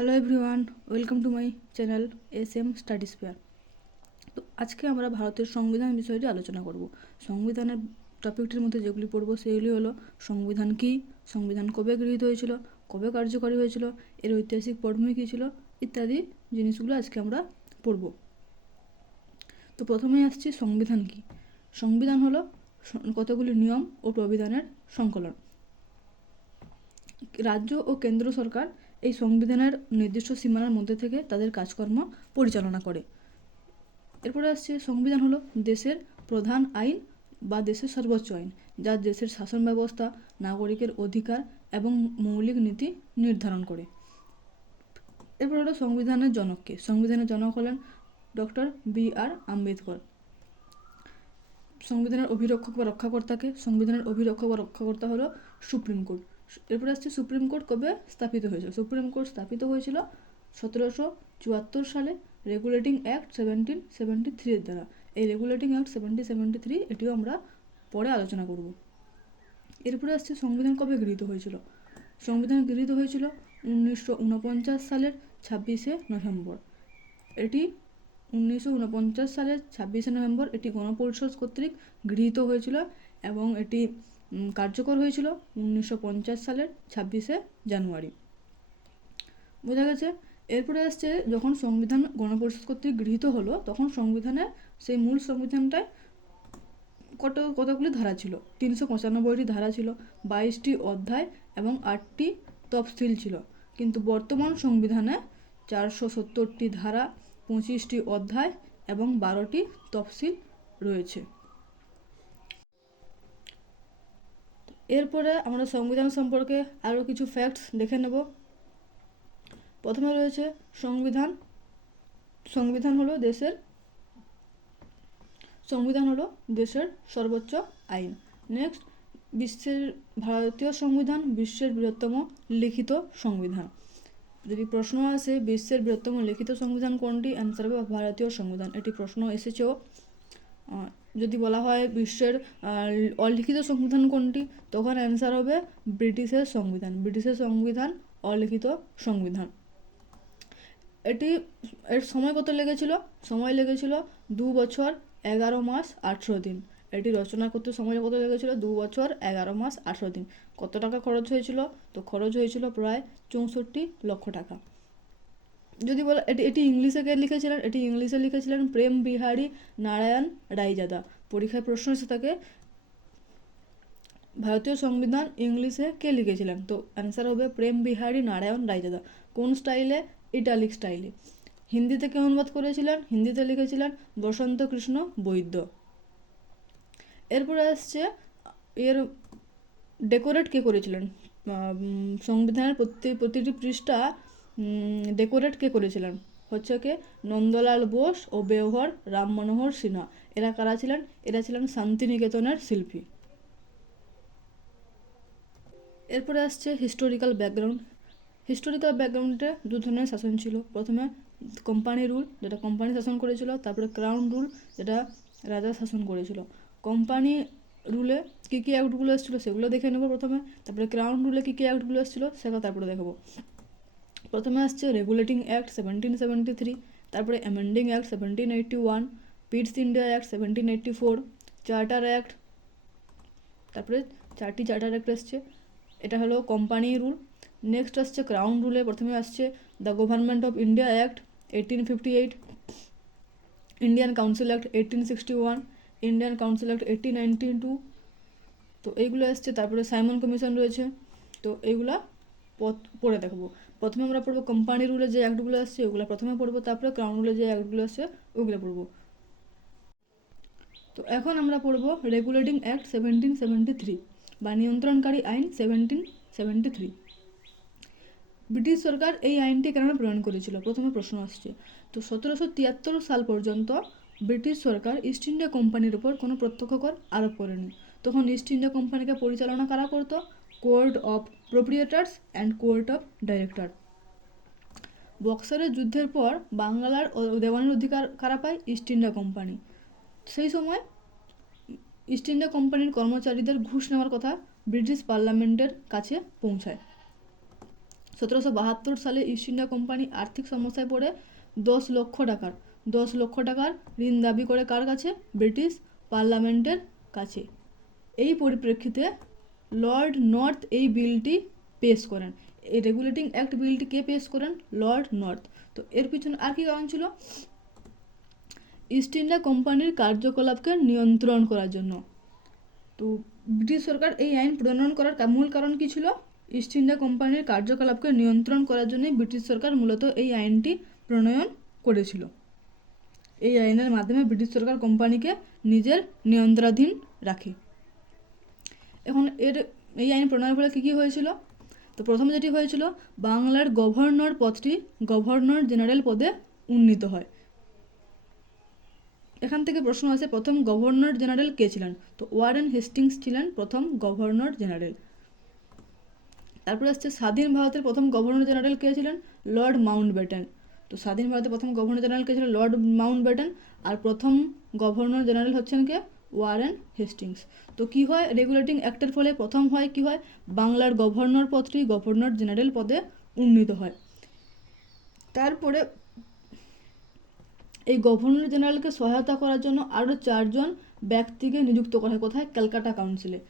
Hello everyone, welcome to my channel SM study spare. তো আজকে আমরা ভারতের সংবিধান বিষয়টি আলোচনা করব। সংবিধানের টপিকটির মধ্যে যেগুলি পড়ব সেগুলি হলো সংবিধান কী, সংবিধান কবে গৃহীত হয়েছিল, কবে কার্যকরী হয়েছিল, এর ঐতিহাসিক পটভূমি কী ছিল ইত্যাদি জিনিসগুলো আজকে আমরা পড়ব। তো প্রথমেই আসছি সংবিধান কী। সংবিধান হলো কতগুলি নিয়ম ও প্রবিধানের সংকলন। রাজ্য ও কেন্দ্র সরকার এই সংবিধানের নির্দিষ্ট সীমানার মধ্যে থেকে তাদের কাজকর্ম পরিচালনা করে। এরপরে আসছে সংবিধান হলো দেশের প্রধান আইন বা দেশের সর্বোচ্চ আইন, যা দেশের শাসন ব্যবস্থা, নাগরিকের অধিকার এবং মৌলিক নীতি নির্ধারণ করে। এরপর হলো সংবিধানের জনককে। সংবিধানের জনক হলেন ডক্টর BR আম্বেদকর। সংবিধানের অভিরক্ষক বা রক্ষাকর্তাকে, সংবিধানের অভিরক্ষক বা রক্ষাকর্তা হলো সুপ্রিম কোর্ট। এরপরে আসছে সুপ্রিম কোর্ট কবে স্থাপিত হয়েছিল। সুপ্রিম কোর্ট স্থাপিত হয়েছিল 1774 সালে রেগুলেটিং অ্যাক্ট 1773 এর দ্বারা। এই রেগুলেটিং অ্যাক্ট 1773 এটিও আমরা পরে আলোচনা করব। এরপরে আসছে সংবিধান কবে গৃহীত হয়েছিল। সংবিধান গৃহীত হয়েছিল 1949 সালের 26শে নভেম্বর। এটি 1949 সালের 26শে নভেম্বর এটি গণপরিষদ কর্তৃক গৃহীত হয়েছিল এবং এটি কার্যকর হয়েছিল 1950 সালের 26শে জানুয়ারি। বোঝা গেছে। এরপরে আসছে যখন সংবিধান গণপরিষদ কর্তৃক গৃহীত হলো তখন সংবিধানের সেই মূল সংবিধানটায় কতগুলি ধারা ছিল। 395টি ধারা ছিল, 22টি অধ্যায় এবং 8টি তফসিল ছিল। কিন্তু বর্তমান সংবিধানে 470টি ধারা, 25টি অধ্যায় এবং 12টি তফসিল রয়েছে। এরপরে আমরা সংবিধান সম্পর্কে আরও কিছু ফ্যাক্টস দেখে নেব। প্রথমে রয়েছে সংবিধান হলো দেশের সর্বোচ্চ আইন। নেক্সট, ভারতীয় সংবিধান বিশ্বের বৃহত্তম লিখিত সংবিধান। যদি প্রশ্ন আসে বিশ্বের বৃহত্তম লিখিত সংবিধান কোনটি, অ্যান্সার হবে ভারতীয় সংবিধান। এটি প্রশ্ন এসেছেও। যদি বলা হয় বিশ্বের অলিখিত সংবিধান কোনটি, তখন অ্যান্সার হবে ব্রিটিশের সংবিধান অলিখিত সংবিধান। এর সময় কত লেগেছিল? সময় লেগেছিল 2 বছর 11 মাস 18 দিন। এটি রচনা করতে সময় কত লেগেছিল? 2 বছর 11 মাস 18 দিন। কত টাকা খরচ হয়েছিল? তো খরচ হয়েছিল প্রায় 64 লক্ষ টাকা। যদি বলা এটি ইংলিশে কে লিখেছিলেন, এটি ইংলিশে লিখেছিলেন প্রেম বিহারী নারায়ণ রায়জাদা। পরীক্ষায় প্রশ্ন এসে থাকে ভারতীয় সংবিধান ইংলিশে কে লিখেছিলেন, তো অ্যান্সার হবে প্রেম বিহারী নারায়ণ রায়জাদা। কোন স্টাইলে? ইটালিক স্টাইলে। হিন্দিতে কে অনুবাদ করেছিলেন? হিন্দিতে লিখেছিলেন বসন্ত কৃষ্ণ বৈদ্য। এরপরে আসছে এর ডেকোরেট কে করেছিলেন। সংবিধানের প্রতিটি পৃষ্ঠা ডেকোরেট কে করেছিলেন? হচ্ছে কে নন্দলাল বোস ও বেওহর রাম মনোহর সিনহা। এরা কারা ছিলেন? এরা ছিলেন শান্তিনিকেতনের শিল্পী। এরপরে আসছে হিস্টোরিক্যাল ব্যাকগ্রাউন্ডে দু ধরনের শাসন ছিল। প্রথমে কোম্পানি রুল, যেটা কোম্পানি শাসন করেছিল, তারপরে ক্রাউন রুল, যেটা রাজা শাসন করেছিল। কোম্পানি রুলে কী কী অ্যাক্টগুলো এসেছিলো সেগুলো দেখে নেবো প্রথমে, তারপরে ক্রাউন রুলে কী কী অ্যাক্টগুলো এসেছিলো সেগুলো তারপরে দেখবো। প্রথমে আসছে রেগুলেটিং অ্যাক্ট 1773, তারপরে amending act 1781, পিটস India act 1784, charter act, তারপরে 4টি চার্টার অ্যাক্ট এসছে। এটা হলো কোম্পানি রুল। নেক্সট আসছে ক্রাউন রুলে। প্রথমে আসছে the government of India act 1858, Indian council act 1861, Indian council act 1892। তো এইগুলো আসছে। তারপরে সাইমন কমিশন রয়েছে। তো এইগুলা পড়ে দেখবো। প্রথমে আমরা পড়বো কোম্পানি রুলে যে অ্যাক্টগুলো আসছে ওগুলো প্রথমে পড়বো, তারপরে ক্রাউন রুলে যে অ্যাক্টগুলো আসছে ওগুলো পড়বো। তো এখন আমরা পড়বো রেগুলেটিং অ্যাক্ট 1773 বা নিয়ন্ত্রণকারী আইন 1773। ব্রিটিশ সরকার এই আইনটি কেন প্রণয়ন করেছিল? প্রথমে প্রশ্ন আসছে। তো 1773 সাল পর্যন্ত ব্রিটিশ সরকার ইস্ট ইন্ডিয়া কোম্পানির উপর কোনো প্রত্যক্ষ কর আরোপ করেনি। তখন ইস্ট ইন্ডিয়া কোম্পানিকে পরিচালনা কারা করতো? Court of proprietors and court of director. বক্সারের যুদ্ধের পর বাংলার দেওয়ানির অধিকার কারা পায়? East India company. সেই সময় ইস্ট ইন্ডিয়া কোম্পানির কর্মচারীদের ঘুষ নেওয়ার কথা ব্রিটিশ পার্লামেন্টের কাছে পৌঁছায়। 1772 সালে ইস্ট ইন্ডিয়া কোম্পানি আর্থিক সমস্যায় পড়ে 10 লক্ষ টাকার ঋণ দাবি করে কার কাছে? ব্রিটিশ পার্লামেন্টের কাছে। এই পরিপ্রেক্ষিতে লর্ড নর্থ এই বিলটি পেশ করেন। এই রেগুলেটিং অ্যাক্ট বিলটি কে পেশ করেন? Lord north. তো এর পিছনে আর কি কারণ ছিল? ইস্ট ইন্ডিয়া কোম্পানির কার্যকলাপকে নিয়ন্ত্রণ করার জন্য। তো ব্রিটিশ সরকার এই আইন প্রণয়ন করার মূল কারণ কি ছিল? ইস্ট ইন্ডিয়া কোম্পানির কার্যকলাপকে নিয়ন্ত্রণ করার জন্য ব্রিটিশ সরকার মূলত এই আইনটি প্রণয়ন করেছিল। এই আইনের মাধ্যমে ব্রিটিশ সরকার কোম্পানিকে নিজের নিয়ন্ত্রণাধীন রাখে। এখন এই আইন প্রণয়নের ফলে কী কী হয়েছিল? তো প্রথমে যেটি হয়েছিল, বাংলার গভর্নর পদটি গভর্নর জেনারেল পদে উন্নীত হয়। এখান থেকে প্রশ্ন আসে, প্রথম গভর্নর জেনারেল কে ছিলেন? তো ওয়ারেন হেস্টিংস ছিলেন প্রথম গভর্নর জেনারেল। তারপরে আসছে স্বাধীন ভারতের প্রথম গভর্নর জেনারেল কে ছিলেন? Lord Mountbatten. তো স্বাধীন ভারতের প্রথম গভর্নর জেনারেল কে ছিলেন? Lord Mountbatten. আর প্রথম গভর্নর জেনারেল হচ্ছেন কে? Warren Hastings. তো কি হয়, রেগুলেটিং অ্যাক্টের ফলে প্রথম হয় কি হয়, বাংলার গভর্নর পদটি গভর্নর জেনারেল পদে উন্নীত হয়। তারপরে এই গভর্নর জেনারেলকে সহায়তা করার জন্য আরও 4 জন ব্যক্তিকে নিযুক্ত করা হয়। কোথায়? ক্যালকাটা কাউন্সিলে।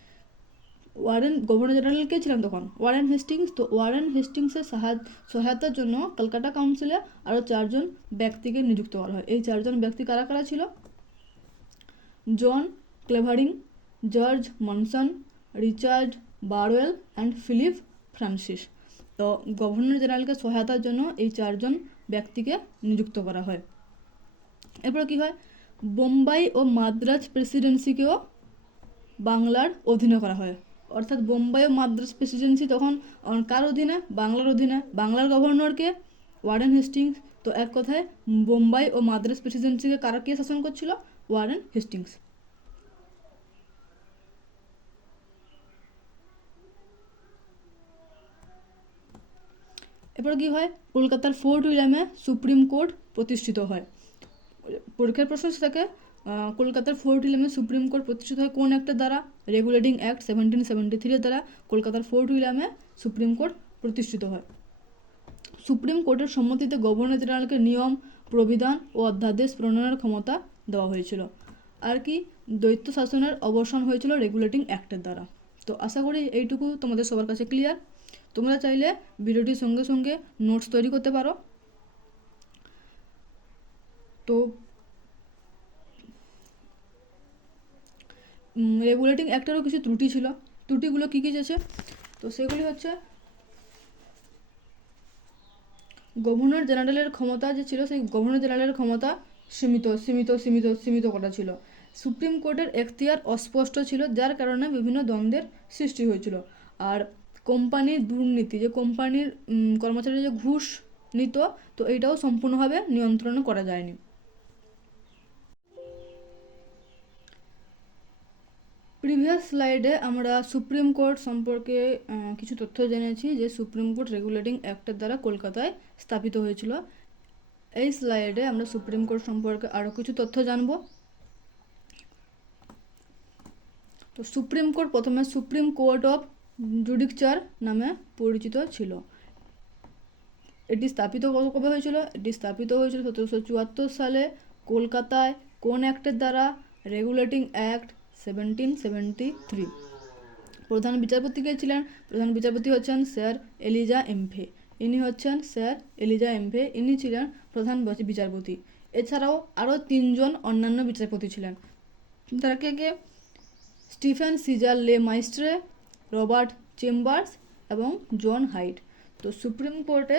গভর্নর জেনারেল কে ছিলেন তখন? Warren Hastings. তো ওয়ারেন হেস্টিংসের সহায়তার জন্য ক্যালকাটা কাউন্সিলে আরও 4 জন ব্যক্তিকে নিযুক্ত করা হয়। এই 4 জন ব্যক্তি কারা কারা ছিল? John Clavering, George Monson, Richard Barwell and Philip Francis. তো গভর্নর জেনারেলকে সহায়তার জন্য এই 4 জন ব্যক্তিকে নিযুক্ত করা হয়। এরপর কি হয়, বোম্বাই ও মাদ্রাজ প্রেসিডেন্সিকেও বাংলার অধীনে করা হয়। অর্থাৎ বোম্বাই ও মাদ্রাজ প্রেসিডেন্সি তখন কার অধীনে? বাংলার অধীনে। বাংলার গভর্নরকে? Warren Hastings. তো এক কথায় বোম্বাই ও মাদ্রাজ প্রেসিডেন্সিকে কে শাসন করছিল? Warren Hastings. এরপর কি হয়, কলকাতার ফোর্ট উইলিয়ামে সুপ্রিম কোর্ট প্রতিষ্ঠিত হয়। পরীক্ষার প্রশ্ন থাকে কলকাতার ফোর্ট উইলিয়ামে সুপ্রিম কোর্ট প্রতিষ্ঠিত হয় কোন অ্যাক্টের দ্বারা? রেগুলেটিং অ্যাক্ট 1773 এর দ্বারা কলকাতার ফোর্ট উইলিয়ামে সুপ্রিম কোর্ট প্রতিষ্ঠিত হয়। সুপ্রিম কোর্টের সম্মতিতে গভর্নর জেনারেলকে নিয়ম, প্রবিধান ও অধ্যাদেশ প্রণয়নের ক্ষমতা দেওয়া হয়েছিল। আর কি, দ্বৈত শাসনের অবসান হয়েছিল রেগুলেটিং অ্যাক্টের দ্বারা। তো আশা করি এইটুকু তোমাদের সবার কাছে ক্লিয়ার। তোমরা চাইলে ভিডিওটির সঙ্গে সঙ্গে নোটস তৈরি করতে পারো। তো রেগুলেটিং অ্যাক্টেরও কিছু ত্রুটি ছিল। ত্রুটিগুলো কী কী আছে? তো সেগুলি হচ্ছে, গভর্নর জেনারেলের ক্ষমতা যে ছিল, সেই গভর্নর জেনারেলের ক্ষমতা সীমিত করা ছিল। সুপ্রিম কোর্টের এখতিয়ার অস্পষ্ট ছিল, যার কারণে বিভিন্ন দ্বন্দ্বের সৃষ্টি হয়েছিল। আর কোম্পানির দুর্নীতি, যে কোম্পানির কর্মচারীরা যে ঘুষ নিত, তো এইটাও সম্পূর্ণভাবে নিয়ন্ত্রণ করা যায়নি। প্রিভিয়াস স্লাইডে আমরা সুপ্রিম কোর্ট সম্পর্কে কিছু তথ্য জেনেছি, যে সুপ্রিম কোর্ট রেগুলেটিং অ্যাক্টের দ্বারা কলকাতায় স্থাপিত হয়েছিল। এই স্লাইডে আমরা সুপ্রিম কোর্ট সম্পর্কে আরও কিছু তথ্য জানব। তো সুপ্রিম কোর্ট প্রথমে সুপ্রিম কোর্ট অফ জুডিকচার নামে পরিচিত ছিল। এটি স্থাপিত কবে হয়েছিল? এটি স্থাপিত হয়েছিল 1774 সালে। কলকাতায় কোন অ্যাক্টের দ্বারা? Regulating act 1773। প্রধান বিচারপতি কে ছিলেন? প্রধান বিচারপতি হচ্ছেন স্যার এলিজা এমফে। ইনি হচ্ছেন স্যার এলিজা এমফে, ইনি ছিলেন প্রধান বিচারপতি। এছাড়াও আরও 3 জন অন্যান্য বিচারপতি ছিলেন। তারা কে? স্টিফেন সিজার লে মাইস্ট্রে, রবার্ট চেম্বার্স এবং জন হাইট। তো সুপ্রিম কোর্টে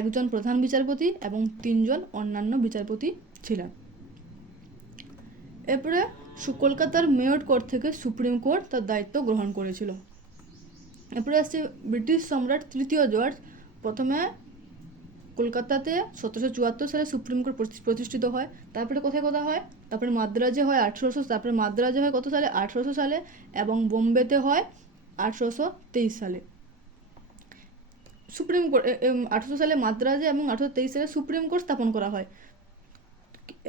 একজন প্রধান বিচারপতি এবং 3 জন অন্যান্য বিচারপতি ছিলেন। এরপরে কলকাতার মেয়র কোর্ট থেকে সুপ্রিম কোর্ট তার দায়িত্ব গ্রহণ করেছিল। এরপরে আসছে ব্রিটিশ সম্রাট তৃতীয় জর্জ। প্রথমে কলকাতাতে 1774 সালে সুপ্রিম কোর্ট প্রতিষ্ঠিত হয়। তারপরে কোথায় হয়? তারপরে মাদ্রাজে হয় 1800, তারপরে মাদ্রাজে হয় কত সালে? 1800 সালে, এবং বোম্বেতে হয় 1823 সালে। সুপ্রিম কোর্ট 1800 সালে মাদ্রাজে এবং 1823 সালে সুপ্রিম কোর্ট স্থাপন করা হয়।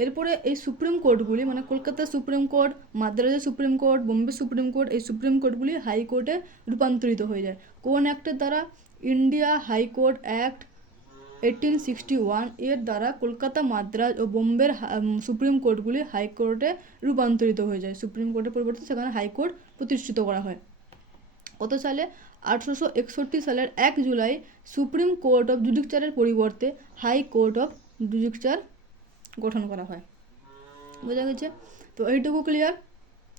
এরপরে এই সুপ্রিম কোর্টগুলি, মানে কলকাতা সুপ্রিম কোর্ট, মাদ্রাজের supreme court, Bombay supreme court, এই সুপ্রিম কোর্টগুলি হাইকোর্টে রূপান্তরিত হয়ে যায়। কোন অ্যাক্টের দ্বারা? ইন্ডিয়া হাইকোর্ট অ্যাক্ট 1861 এর দ্বারা কলকাতা, মাদ্রাজ ও বোম্বের সুপ্রিম কোর্টগুলি হাইকোর্টে রূপান্তরিত হয়ে যায়। সুপ্রিম কোর্টের পরিবর্তে সেখানে হাইকোর্ট প্রতিষ্ঠিত করা হয়। কত সালে? 1861 সালের 1 জুলাই সুপ্রিম কোর্ট অফ জুডিকচারের পরিবর্তে হাই কোর্ট অফ জুডিকচার গঠন করা হয়। বোঝা গেছে? তো এইটুকু ক্লিয়ার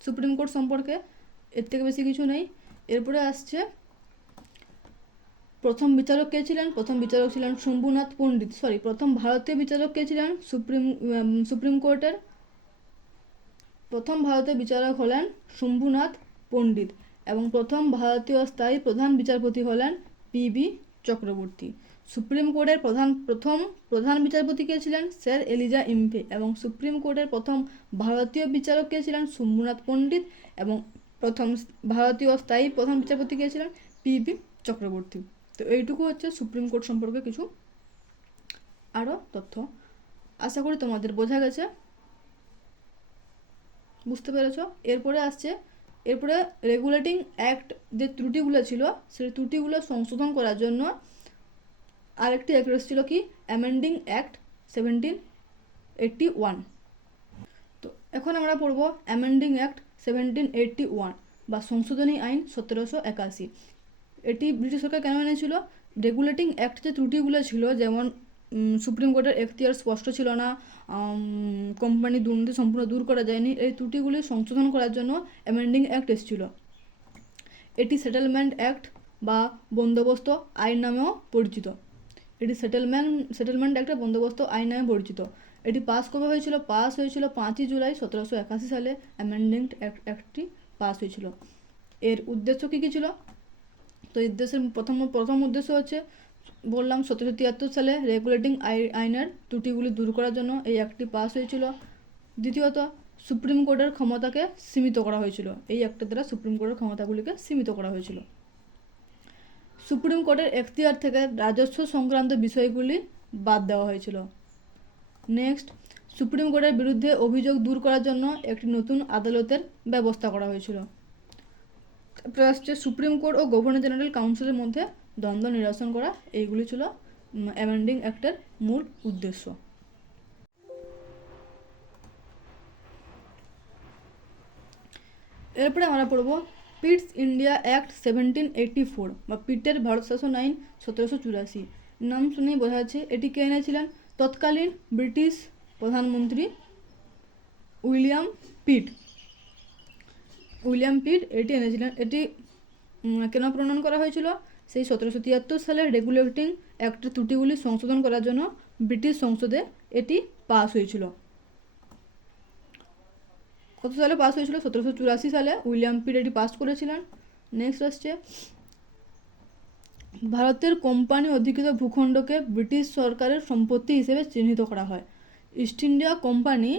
সুপ্রিম কোর্ট সম্পর্কে, এর থেকে বেশি কিছু নেই। এরপরে আসছে প্রথম বিচারক কে ছিলেন? প্রথম বিচারক ছিলেন শম্ভুনাথ পণ্ডিত। প্রথম ভারতীয় বিচারক কে ছিলেন? সুপ্রিম কোর্টের প্রথম ভারতীয় বিচারক হলেন শম্ভুনাথ পণ্ডিত এবং প্রথম ভারতীয় স্থায়ী প্রধান বিচারপতি হলেন পিবি চক্রবর্তী। সুপ্রিম কোর্টের প্রথম প্রধান বিচারপতি কে ছিলেন? স্যার এলিজা ইম্পে এবং সুপ্রিম কোর্টের প্রথম ভারতীয় বিচারক কে ছিলেন? শম্ভুনাথ পণ্ডিত এবং প্রথম ভারতীয় স্থায়ী প্রধান বিচারপতি কে ছিলেন? পিবি চক্রবর্তী। তো এইটুকু হচ্ছে সুপ্রিম কোর্ট সম্পর্কে কিছু আরও তথ্য। আশা করি তোমাদের বোঝা গেছে, বুঝতে পেরেছ। এরপরে রেগুলেটিং অ্যাক্ট যে ত্রুটিগুলো ছিল সেই ত্রুটিগুলো সংশোধন করার জন্য আরেকটি অ্যাক্ট এসেছিল, কি? Amending act 1781। তো এখন আমরা পড়ব অ্যামেন্ডিং অ্যাক্ট 1781 বা সংশোধনী আইন 1781। এটি ব্রিটিশ সরকার কেন এনেছিল? রেগুলেটিং অ্যাক্ট যে ত্রুটিগুলো ছিল, যেমন সুপ্রিম কোর্টের এখতিয়ার স্পষ্ট ছিল না, কোম্পানি দুর্নীতি সম্পূর্ণ দূর করা যায়নি, এই ত্রুটিগুলি সংশোধন করার জন্য অ্যামেন্ডিং অ্যাক্ট এসেছিল। এটি সেটেলমেন্ট অ্যাক্ট বা বন্দোবস্ত আইন নামেও পরিচিত। এটি সেটেলমেন্ট অ্যাক্ট বন্দোবস্ত আইন নামে পরিচিত। এটি পাস কবে হয়েছিল? পাস হয়েছিল 5 জুলাই 1781 সালে। অ্যামেন্ডিং অ্যাক্টটি পাস হয়েছিল। এর উদ্দেশ্য কী কী ছিল? তো এর দেশের প্রথম উদ্দেশ্য হচ্ছে, বললাম 1773 সালে রেগুলেটিং আইনের ত্রুটিগুলি দূর করার জন্য এই অ্যাক্টটি পাস হয়েছিল। দ্বিতীয়ত, সুপ্রিম কোর্টের ক্ষমতাকে সীমিত করা হয়েছিল। এই অ্যাক্টের দ্বারা সুপ্রিম কোর্টের ক্ষমতাগুলিকে সীমিত করা হয়েছিল। সুপ্রিম কোর্টের এখতিয়ার থেকে রাজস্ব সংক্রান্ত বিষয়গুলি বাদ দেওয়া হয়েছিল। নেক্সট, সুপ্রিম কোর্টের বিরুদ্ধে অভিযোগ দূর করার জন্য একটি নতুন আদালতের ব্যবস্থা করা হয়েছিল। তারপরে আসছে সুপ্রিম কোর্ট ও গভর্নর জেনারেল কাউন্সিলের মধ্যে দ্বন্দ্ব নিরসন করা। এইগুলি ছিল অ্যামেন্ডিং অ্যাক্টের মূল উদ্দেশ্য। এরপরে আমরা পড়ব পিটস ইন্ডিয়া অ্যাক্ট 1784 বা পিটের ভারত শাসন আইন 1784। নাম শুনেই বোঝা যাচ্ছে এটি কে এনেছিলেন? তৎকালীন ব্রিটিশ প্রধানমন্ত্রী উইলিয়াম পিট এটি এনেছিলেন। এটি কেন প্রণয়ন করা হয়েছিল? সেই 1773 সালের রেগুলেটিং অ্যাক্টের ত্রুটিগুলি সংশোধন করার জন্য ব্রিটিশ সংসদে এটি পাস হয়েছিল। কত সালে পাস হয়েছিল? 1784 সালে উইলিয়াম পিট এটি পাস করেছিলেন। নেক্সট আসছে, ভারতের কোম্পানি অধিকৃত ভূখণ্ডকে ব্রিটিশ সরকারের সম্পত্তি হিসেবে চিহ্নিত করা হয়। ইস্ট ইন্ডিয়া কোম্পানি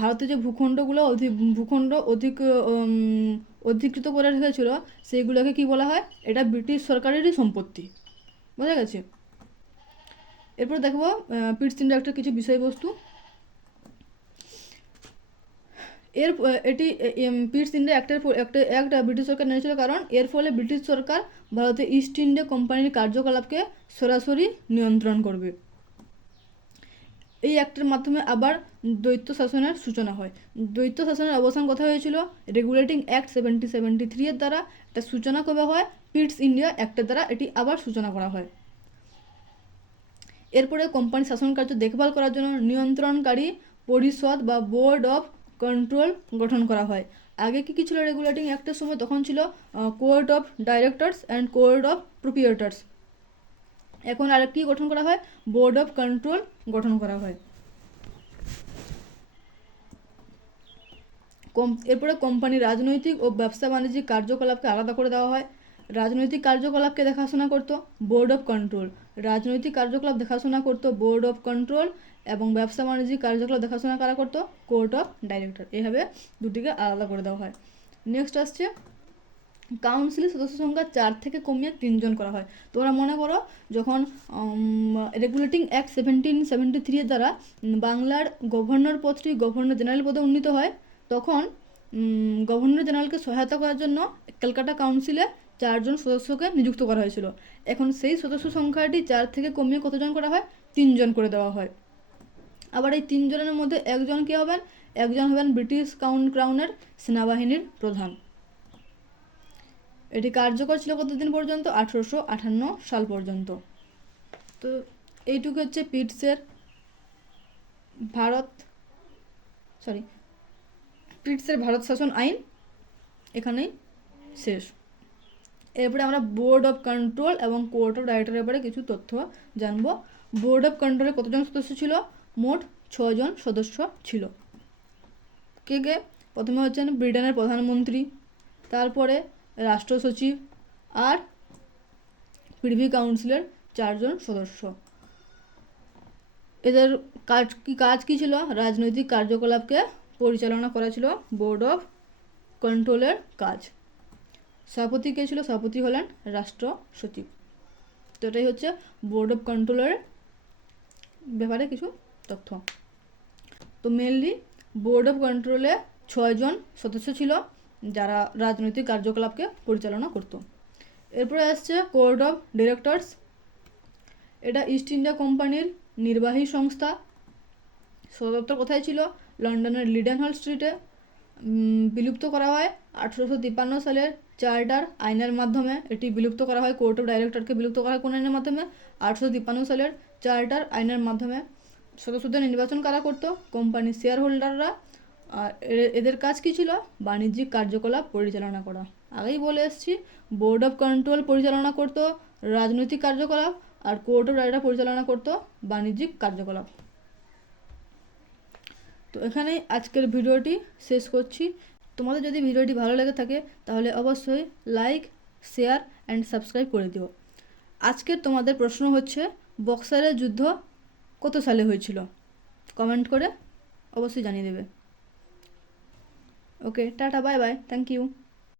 ভারতে যে ভূখণ্ড অধিকৃত করে রেখেছিল সেইগুলোকে কি বলা হয়? এটা ব্রিটিশ সরকারেরই সম্পত্তি। বোঝা গেছে? এরপর দেখব পিটস ইন্ডিয়া অ্যাক্টের কিছু বিষয়বস্তু। পিটস ইন্ডিয়া অ্যাক্ট ব্রিটিশ সরকার নিয়েছিল কারণ এর ফলে ব্রিটিশ সরকার ভারতে ইস্ট ইন্ডিয়া কোম্পানির কার্যকলাপকে সরাসরি নিয়ন্ত্রণ করবে। এই অ্যাক্টের মাধ্যমে আবার দ্বৈত শাসনের সূচনা হয়। দ্বৈত শাসনের অবসান কোথায় হয়েছিল? রেগুলেটিং অ্যাক্ট 1773 এর দ্বারা। এটা সূচনা কবে হয়? পিটস ইন্ডিয়া অ্যাক্টের দ্বারা এটি আবার সূচনা করা হয়। এরপরে কোম্পানি শাসন কার্য দেখভাল করার জন্য নিয়ন্ত্রণকারী পরিষদ বা বোর্ড অফ কন্ট্রোল গঠন করা হয়। আগে কি ছিল রেগুলেটিং অ্যাক্টের সময়? তখন ছিল court of directors and court of proprietors. এখন আরেকটি গঠন করা হয়, বোর্ড অফ কন্ট্রোল গঠন করা হয়। এরপরে কোম্পানির রাজনৈতিক ও ব্যবসা বাণিজ্যিক কার্যকলাপকে আলাদা করে দেওয়া হয়। রাজনৈতিক কার্যকলাপকে দেখাশোনা করতো বোর্ড অফ কন্ট্রোল, রাজনৈতিক কার্যকলাপ দেখাশোনা করতো বোর্ড অফ কন্ট্রোল এবং ব্যবসা বাণিজ্যিক কার্যকলাপ দেখাশোনা করা করতো কোর্ট অফ ডাইরেক্টর। এভাবে দুটিকে আলাদা করে দেওয়া হয়। নেক্সট আসছে, কাউন্সিলের সদস্য সংখ্যা 4 থেকে কমিয়ে 3 জন করা হয়। তোমরা মনে করো যখন রেগুলেটিং অ্যাক্ট 1773 এর দ্বারা বাংলার গভর্নর পদটি গভর্নর জেনারেল পদে উন্নীত হয়, তখন গভর্নর জেনারেলকে সহায়তা করার জন্য ক্যালকাটা কাউন্সিলে 4 জন সদস্যকে নিযুক্ত করা হয়েছিল। এখন সেই সদস্য সংখ্যাটি 4 থেকে কমিয়ে কতজন করা হয়? 3 জন করে দেওয়া হয়। আবার এই 3 জনের মধ্যে একজন কী হবেন? একজন হবেন ব্রিটিশ ক্রাউনের সেনাবাহিনীর প্রধান। এটি কার্যকর ছিল কতদিন পর্যন্ত? 1858 সাল পর্যন্ত। তো এইটুকু হচ্ছে পিটসের ভারত শাসন আইন এখানেই শেষ। এরপরে আমরা বোর্ড অফ কন্ট্রোল এবং কোর্ট অফ ডাইরেক্টরের ব্যাপারে কিছু তথ্য জানবো। বোর্ড অফ কন্ট্রোলে কতজন সদস্য ছিল? মোট 6 জন সদস্য ছিল। কে কে? প্রথমে হচ্ছেন ব্রিটেনের প্রধানমন্ত্রী, তারপরে রাষ্ট্র সচিব আর প্রিভি কাউন্সিলের 4 জন সদস্য। এদের কাজ কি ছিল? রাজনৈতিক কার্যকলাপকে পরিচালনা করা ছিল বোর্ড অফ কন্ট্রোলের কাজ। সভাপতি কে ছিল? সভাপতি হলেন রাষ্ট্র সচিব। তো এটাই হচ্ছে বোর্ড অফ কন্ট্রোলের ব্যাপারে কিছু তথ্য। তো মেনলি বোর্ড অফ কন্ট্রোলে 6 জন সদস্য ছিল যারা রাজনৈতিক কার্যকলাপকে পরিচালনা করত। এরপরে আসছে কোর্ট অফ ডিরেক্টরস। এটা ইস্ট ইন্ডিয়া কোম্পানির নির্বাহী সংস্থা। সদর দপ্তর কোথায় ছিল? লন্ডনের লিডেনহল স্ট্রিটে। বিলুপ্ত করা হয় 1853 সালের চার্টার আইনের মাধ্যমে। এটি বিলুপ্ত করা হয়, কোর্ট অফ ডাইরেক্টরকে বিলুপ্ত করা হয় কোন আইনের মাধ্যমে? 1853 সালের চার্টার আইনের মাধ্যমে। সদস্যদের নির্বাচন কারা করতো? কোম্পানির শেয়ার হোল্ডাররা। আর এদের কাজ কী ছিল? বাণিজ্যিক কার্যকলাপ পরিচালনা করা। আগেই বলে এসেছি, বোর্ড অফ কন্ট্রোল পরিচালনা করতো রাজনৈতিক কার্যকলাপ, আর কোর্ট অফ ডাইরেক্টর পরিচালনা করতো বাণিজ্যিক কার্যকলাপ। তো এখানেই আজকের ভিডিওটি শেষ করছি। তোমাদের যদি ভিডিওটি ভালো লেগে থাকে তাহলে অবশ্যই লাইক, শেয়ার অ্যান্ড সাবস্ক্রাইব করে দিও। আজকের তোমাদের প্রশ্ন হচ্ছে, বক্সারের যুদ্ধ কত সালে হয়েছিল? কমেন্ট করে অবশ্যই জানিয়ে দেবে। Okay, tata, bye bye, thank you.